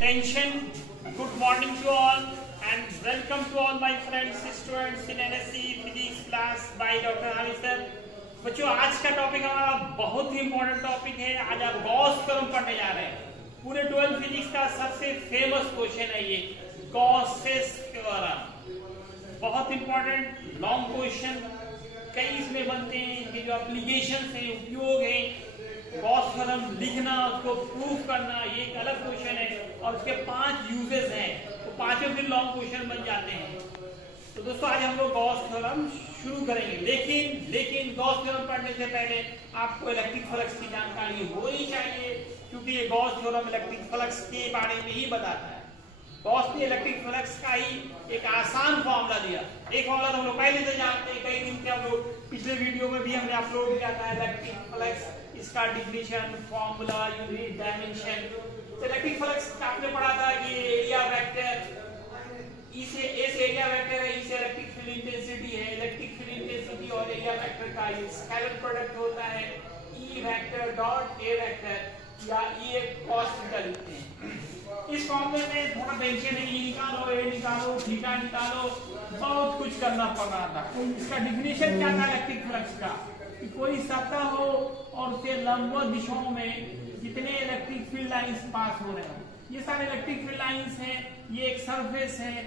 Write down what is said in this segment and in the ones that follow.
Attention, good morning to all and welcome to all my friends, students in NSC Physics class by Dr. Hamid sir। बच्चों आज का topic हमारा बहुत ही important topic है। आज आप गॉस थ्योरम पढ़ने जा रहे हैं। पूरे 12 फिजिक्स का सबसे फेमस क्वेश्चन है ये गॉसेस थ्योरम। बहुत इम्पोर्टेंट लॉन्ग क्वेश्चन, कई इसमें बनते हैं कि जो एप्लीकेशन है, उपयोग है, गॉस थ्योरम लिखना, उसको प्रूफ करना, ये एक अलग क्वेश्चन है और उसके 5 यूजेस हैं, तो पांचों फिर लॉन्ग क्वेश्चन बन जाते हैं। तो दोस्तों आज हम लोग गॉस थ्योरम शुरू करेंगे, लेकिन गॉस थ्योरम पढ़ने से पहले आपको इलेक्ट्रिक फ्लक्स की जानकारी होनी चाहिए, क्योंकि ये गॉस थ्योरम इलेक्ट्रिक फ्लक्स के बारे में ही बताता है। गॉस ने इलेक्ट्रिक फ्लक्स का ही एक आसान फॉर्मूला दिया। एक फॉर्मूला तो हम लोग पहले से जानते हैं, कई दिन से हम लोग पिछले वीडियो में भी हमने अपलोड किया था इलेक्ट्रिक फ्लक्स, इसका डिफिनीशन, फॉर्मूला, यूनिट, डायमेंशन। तो इलेक्ट्रिक फ्लक्स आपने पढ़ा था कि एरिया वेक्टर, इसे एस एरिया वेक्टर है, इसे इलेक्ट्रिक फील्ड इंटेंसिटी है। इलेक्ट्रिक फील्ड इंटेंसिटी और एरिया वेक्टर का स्केलर प्रोडक्ट होता है E vector dot A vector या ई एक कॉस थीटा लिखते हैं। इस फॉर्मूले में थोड़ा टेंशन है, ई निकालो, ए निकालो, थीटा निकालो, बहुत कुछ करना पड़ रहा था। इसका डिफिनीशन क्या था इलेक्ट्रिक फ्लक्स का कि कोई सतह हो और उसके लंबवत दिशाओं में जितने इलेक्ट्रिक फील्ड लाइंस पास हो रहे हो, ये सारे इलेक्ट्रिक फील्ड लाइंस हैं, ये एक सरफेस है,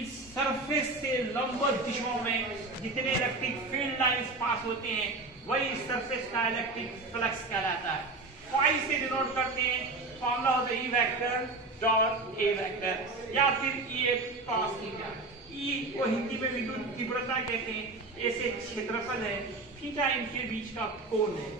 इस सरफेस से लंबवत दिशाओं में जितने इलेक्ट्रिक फील्ड लाइंस पास होते हैं वही इस सरफेस का इलेक्ट्रिक फ्लक्स कहलाता है। फाई से डिनोट करते हैं, फॉर्मूला होता है E vector dot A vector या फिर ई एक कॉस थीटा। ई को हिंदी में विद्युत तीव्रता कहते हैं, ए से क्षेत्रफल है, थीटा इनके बीच का कोण है।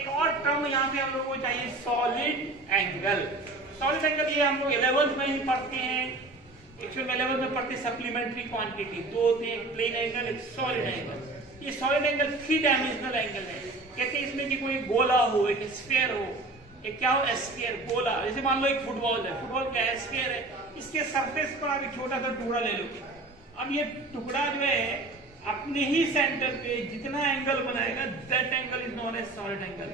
एक और टर्म यहाँ पे हम लोग को चाहिए सॉलिड एंगल। सॉलिड एंगल ये हम लोग 11th में ही पढ़ते हैं, एक्चुअली 11th में पढ़ते हैं सप्लीमेंट्री क्वांटिटी, दो होते हैं, एक प्लेन एंगल, एक सॉलिड एंगल। ये सॉलिड एंगल 3 डायमेंशनल एंगल है। कहते हैं इसमें कि कोई गोला हो, एक स्फीयर हो, एक क्या हो स्फीयर, गोला। जैसे मान लो एक फुटबॉल है, फुटबॉल क्या है, स्फीयर है, इसके सरफेस पर आप एक छोटा सा टुकड़ा ले लो। अब ये टुकड़ा जो है अपने ही सेंटर पे जितना एंगल बनाएगा that angle is known as solid angle.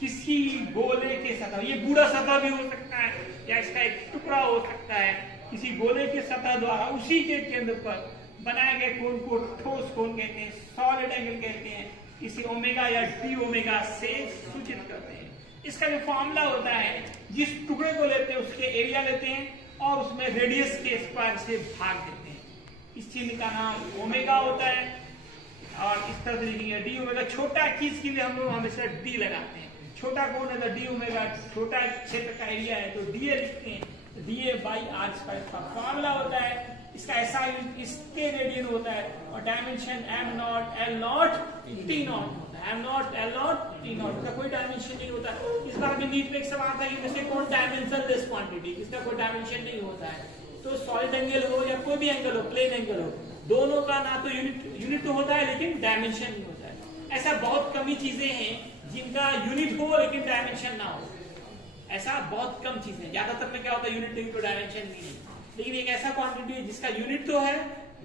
किसी गोले के सतह, ये बूढ़ा सतह भी हो सकता है या इसका एक टुकड़ा हो सकता है, किसी गोले के सतह द्वारा उसी के केंद्र पर बनाए गए कोण को ठोस कोण कहते हैं, सॉलिड एंगल कहते हैं। किसी ओमेगा या डी ओमेगा से सूचित करते हैं। इसका जो फॉर्मूला होता है, जिस टुकड़े को लेते हैं उसके एरिया लेते हैं और उसमें रेडियस के स्क्वायर से भाग देते हैं। इस चिन्ह का नाम ओमेगा होता है और इस तरह से लिखेंगे डी ओमेगा। छोटा चीज के लिए हम लोग हमेशा डी लगाते हैं, छोटा कोण है तो डी ओमेगा, छोटा क्षेत्र का एरिया है तो डी ए लिखते हैं, d A by r square का फॉर्मूला होता है। इसका ऐसा इसके रेडियन होता है और dimension M naught L naught T naught होता है। M naught L naught T naught, इसका कोई डायमेंशन नहीं होता। इस बार भी नीट में एक सवाल था कि इसमें कौन डायमेंशन लेस क्वांटिटी, इसका कोई डायमेंशन नहीं होता है। तो सॉलिड एंगल हो या कोई भी एंगल हो, प्लेन एंगल हो, दोनों का ना तो यूनिट तो होता है लेकिन डायमेंशन नहीं होता है। ऐसा बहुत कम ही चीजें हैं जिनका यूनिट हो लेकिन डायमेंशन ना हो, ऐसा बहुत कम चीजें। ज्यादातर में क्या होता है, यूनिट नहीं तो डायमेंशन नहीं है। लेकिन एक ऐसा क्वांटिटी है जिसका यूनिट तो है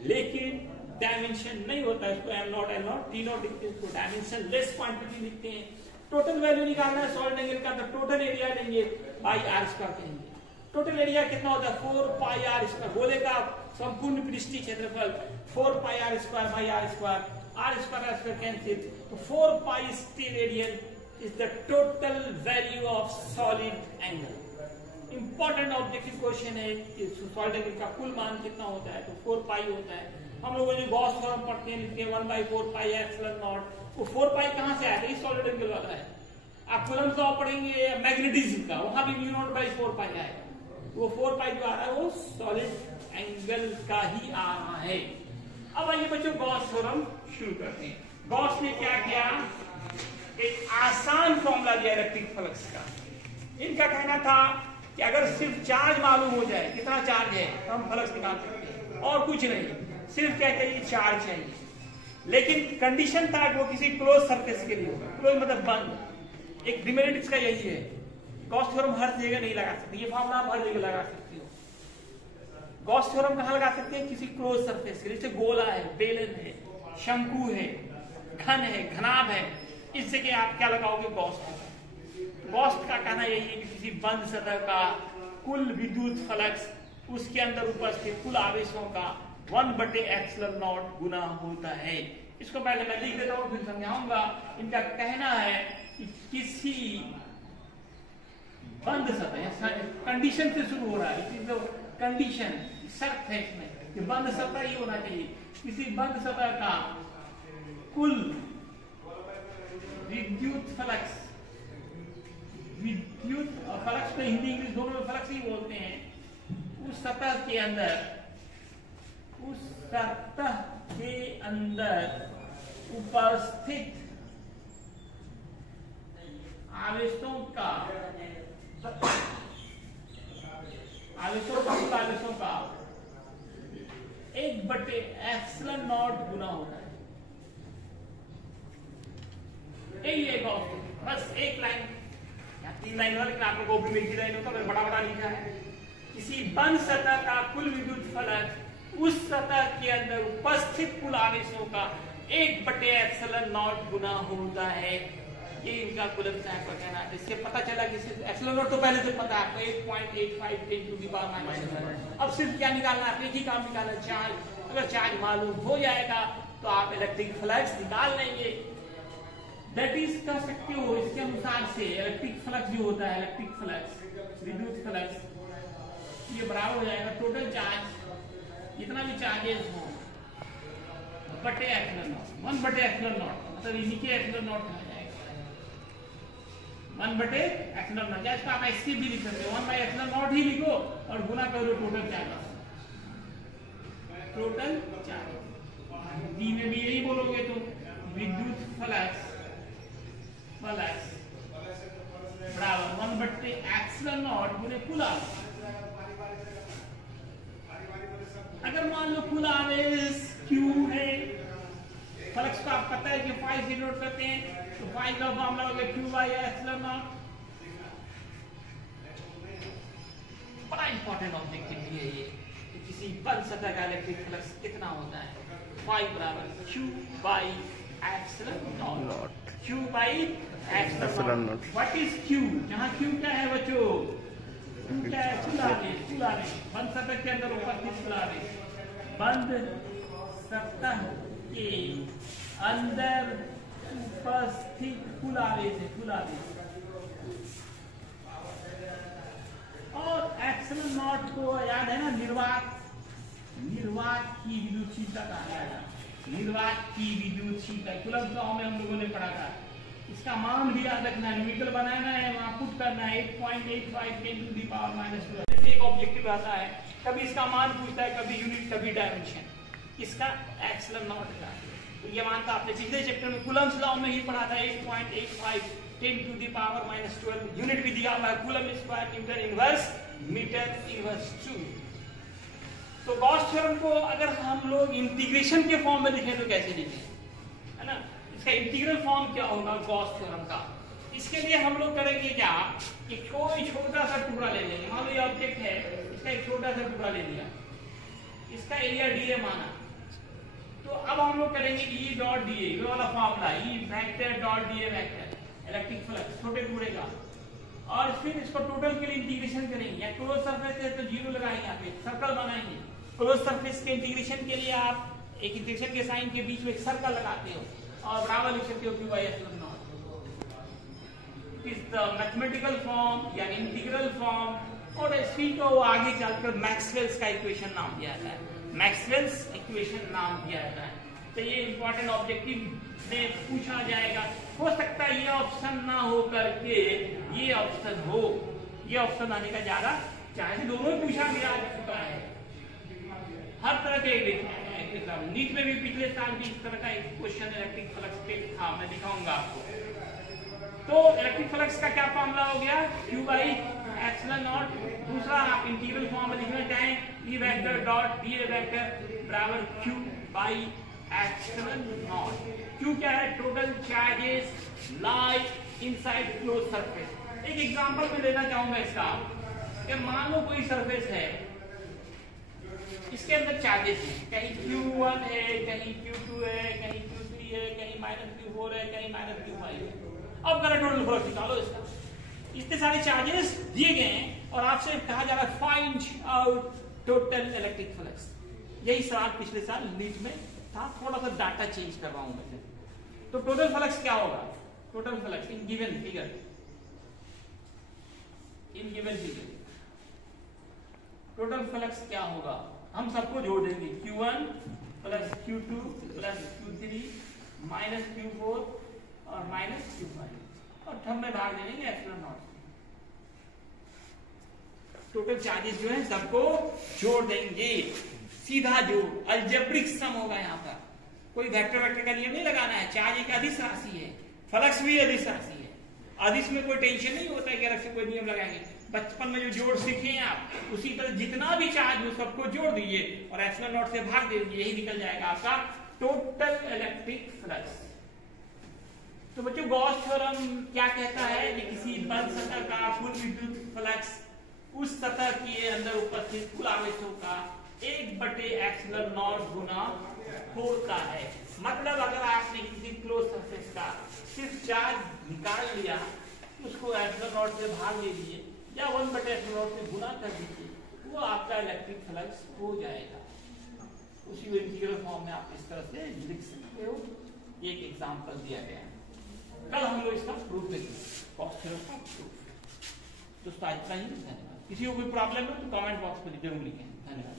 लेकिन डायमेंशन नहीं होता है, इसको M naught L naught T not लिखते हैं, इसको डायमेंशन लेस क्वांटिटी लिखते हैं। टोटल वैल्यू निकालना है सॉलिड एंगल का तो टोटल एरिया लेंगे बाई आर स्क्वायर कहेंगे। टोटल एरिया कितना होता है 4 पाई आर स्क्वायर, गोले का संपूर्ण पृष्ठीय क्षेत्रफल 4 pi r square by r square, r square cancel, तो 4 pi steradian is the total value of solid angle. Important objective question है कि सॉलिड एंगल का कुल मान कितना होता है, तो 4 पाई होता है। हम लोग जो गॉस थ्योरम पढ़ते हैं लिखते हैं 1/4 पाई एप्सिलॉन नॉट, वो 4 पाई कहां से आया था, ये सॉलिड एंगल वाला है। आप कूलम्ब लॉ पढ़ेंगे मैग्नेटिज्म का, वहां भी म्यू नॉट बाई 4 पाई आएगा, वो 4 पाई जो आ रहा है वो सॉलिड एंगल का ही आ रहा है। अब आइए बच्चों गॉस थ्योरम शुरू करते हैं। गॉस ने क्या किया, एक आसान फॉर्मूला दिया इलेक्ट्रिक फ्लक्स का। इनका कहना था कि अगर सिर्फ चार्ज मालूम हो जाए, कितना चार्ज है, तो हम फ्लक्स निकाल सकते हैं और कुछ नहीं, सिर्फ क्या चाहिए, चार्ज चाहिए। लेकिन कंडीशन था कि वो किसी क्लोज सरफेस के लिए होगा, क्लोज मतलब बंद। एक डिमेरिट इसका यही है, गॉस थ्योरम हर जगह नहीं लगा सकते, ये फॉर्मूला आप हर जगह लगा सकते हो। गॉस थ्योरम कहां लगा सकते हैं, किसी क्लोज सरफेस के लिए, जैसे गोला है, बेलन है, शंकु है, घन है, घनाभ है, इस जगह आप क्या लगाओगे, गॉस थ्योरम। गॉस का कहना यही है कि किसी बंद सतह का कुल विद्युत फ्लक्स उसके अंदर उपस्थित कुल आवेशों का 1/ε0 गुना होता है। इसको पहले मैं लिख देता हूं, फिर समझाऊंगा। इनका कहना है कि किसी बंद सतह, कंडीशन से शुरू हो रहा है, कंडीशन शर्त है इसमें कि बंद सतह ही होना चाहिए। किसी बंद सतह का कुल विद्युत फ्लक्स, विद्युत और फ्लक्स तो हिंदी इंग्लिश दोनों में फ्लक्स ही बोलते हैं, उस सतह के अंदर उपस्थित आवेशों का 1/ε0 गुना होता है। यही एक बस एक लाइन या 3 लाइन वाले, आपको कॉपी में एक ही लाइन होता है, बड़ा बड़ा लिखा है। किसी बंद सतह का कुल विद्युत फ्लक्स उस सतह के अंदर उपस्थित कुल आवेशों का 1/ε0 गुना होता है। ये इनका कूलम्ब साहब का कहना है। इससे पता चला कि ε0 तो पहले से पता है आपको 8.85 10 to the power -12। अब सिर्फ क्या निकालना है, एक ही काम निकालना, चार्ज। अगर चार्ज मालूम हो जाएगा तो आप इलेक्ट्रिक फ्लक्स निकाल लेंगे। दैट इज कर सकते हो। इसके अनुसार से इलेक्ट्रिक फ्लक्स जो होता है, इलेक्ट्रिक फ्लक्स विद्युत फ्लक्स, ये बराबर हो जाएगा टोटल चार्ज, जितना भी चार्जेस हो बटे ε0, 1/ε0, मतलब इन्हीं के ε0 हो जाएगा 1/ε0। या इसको आप ऐसे भी लिख सकते हो, 1/ε0 ही लिखो और गुना करो total charge, total charge. D में भी यही बोलोगे तो विद्युत फ्लक्स बराबर 1/ε0 गुने कुल आवेश। अगर मान लो कुल आवेश Q है, फ्लक्स को आप पता है कि 5 से नोट करते हैं, तो 5 का फॉर्मूला हो गया Q/ε0। बड़ा इंपॉर्टेंट ऑब्जेक्टिव है ये कि किसी बंद सतह का इलेक्ट्रिक फ्लक्स कितना होता है। 5 बराबर Q/ε0, Q/ε0। What is Q? जहां Q क्या है बच्चों? क्या है? कुल आवेश। बंद सतह के अंदर उपस्थित कुल आवेश, बंद सतह के अंदर उपस्थित कुल आवेश है, कुल आवेश। और ε0 को याद है ना, निर्वात की विद्युतशीलता कहा जाएगा। निर्वात की विद्युतशीलता कूलम्ब लॉ में हम लोगों ने पढ़ा था। इसका मान भी याद रखना है, न्यूमेरिकल बनाना है, वहां पुट करना है 8.85 10 to the power -12। एक ऑब्जेक्टिव आता है, कभी इसका मान पूछता है, कभी यूनिट, कभी डायमेंशन, इसका ε0 का। तो ये मान तो आपने पिछले चैप्टर में कूलम्ब लॉ में ही पढ़ा था, 8.85 10 to the power -12। यूनिट भी दिया हुआ है, coulomb square newton inverse metre inverse 2। तो गॉस थ्योरम को अगर हम लोग इंटीग्रेशन के फॉर्म में लिखें तो कैसे लिखें, है ना? इसका इंटीग्रल फॉर्म क्या होगा गॉस थ्योरम का? इसके लिए हम लोग करेंगे क्या कि कोई छोटा सा टुकड़ा ले लेंगे। मान लो ये ऑब्जेक्ट है, इसका एक छोटा सा टुकड़ा ले लिया, इसका एरिया dA माना। तो अब हम लोग करेंगे E डॉट dA, ये वाला formula, E vector dot dA vector, electric flux छोटे टुकड़े का। और फिर इसको टोटल के लिए इंटीग्रेशन करेंगे। या क्लोज सरफेस है तो 0 लगाएंगे, यहाँ पे सर्कल बनाएंगे। क्लोज सरफेस के इंटीग्रेशन के लिए आप एक इंटीग्रेशन के साइन के बीच में एक सर्कल लगाते हो और बराबर लिख सकते हो Q/ε0। इस द मैथमेटिकल फॉर्म या इंटीग्रल फॉर्म। और इसी को आगे चलकर मैक्सवेल्स का इक्वेशन नाम दिया जाता है, मैक्सवेल्स इक्वेशन नाम दिया जाता है। तो ये इंपॉर्टेंट ऑब्जेक्टिव में पूछा जाएगा। हो सकता है ये ऑप्शन ना हो करके ये ऑप्शन हो, ये ऑप्शन आने का ज्यादा चाहे, दोनों ही पूछा गया चुका है। हर तरह के नीट में भी पिछले साल भी इस तरह का एक क्वेश्चन इलेक्ट्रिक फ्लक्स पे था, मैं दिखाऊंगा आपको। तो इलेक्ट्रिक फ्लक्स का क्या फॉर्मूला हो गया? Q/ε0। दूसरा आप इंटीग्रल फॉर्म में लिखना चाहें, E vector dot dA vector बराबर Q/ε0। Q क्या है? टोटल चार्जेस लाई इनसाइड क्लोज सरफेस। एक एग्जांपल में लेना चाहूंगा इसका कि मान लो कोई सरफेस है, इसके अंदर चार्जेस हैं, कहीं Q1 है, कहीं Q2 है, कहीं Q3 है, कहीं -Q4 है, कहीं -Q5 है। अब करें टोटल फोर्स निकालो इसका। इतने सारे चार्जेस दिए गए हैं, और आपसे कहा जा रहा है find out total electric flux. यही सवाल पिछले साल नीट में था, थोड़ा सा डाटा चेंज कर रहा हूं मैं। तो टोटल फ्लक्स क्या होगा? Total flux in given figure, total flux क्या होगा? हम सबको जोड़ देंगे, Q1 plus Q2 plus Q3 minus Q4 और माइनस Q5 और थंब में भाग दे देंगे एप्सिलॉन नॉट। टोटल चार्जेस जो है सबको जोड़ देंगे, सीधा जोड़, अलजेब्रिक सम होगा। यहाँ पर कोई वेक्टर का नियम नहीं लगाना है। चार्ज एक अदिश राशि है, फ्लक्स भी अदिश राशि है। अदिश में कोई टेंशन नहीं होता है कि अलग से कोई नियम लगाएंगे। बचपन में जो जोड़ सीखे हैं आप, उसी तरह जितना भी चार्ज हो सबको जोड़ दीजिए और एप्सिलॉन नॉट से भाग दे दीजिए, यही निकल जाएगा आपका टोटल इलेक्ट्रिक फ्लक्स। तो बच्चों गॉस थ्योरम क्या कहता है कि किसी बंद सतह का कुल विद्युत फ्लक्स उस सतह के अंदर उपस्थित कुल आवेशों का 1/, एप्सिलॉन नॉट गुना होता है। मतलब अगर आपने किसी क्लोज सरफेस का सिर्फ चार्ज निकाल लिया, उसको एप्सिलॉन नॉट से भाग दे दीजिए या 1/, एप्सिलॉन नॉट से गुना कर दीजिए, वो आपका इलेक्ट्रिक फ्लक्स हो जाएगा। उसी को इंटीग्रल फॉर्म में आप इस तरह से लिख सकते हो। एक एग्जांपल दिया गया है, कल हम लोग इसका प्रूफ देखेंगे, गॉस थ्योरम का प्रूफ। दोस्तों इतना ही, धन्यवाद। किसी को कोई प्रॉब्लम है तो कमेंट बॉक्स में जरूर लिखें। धन्यवाद।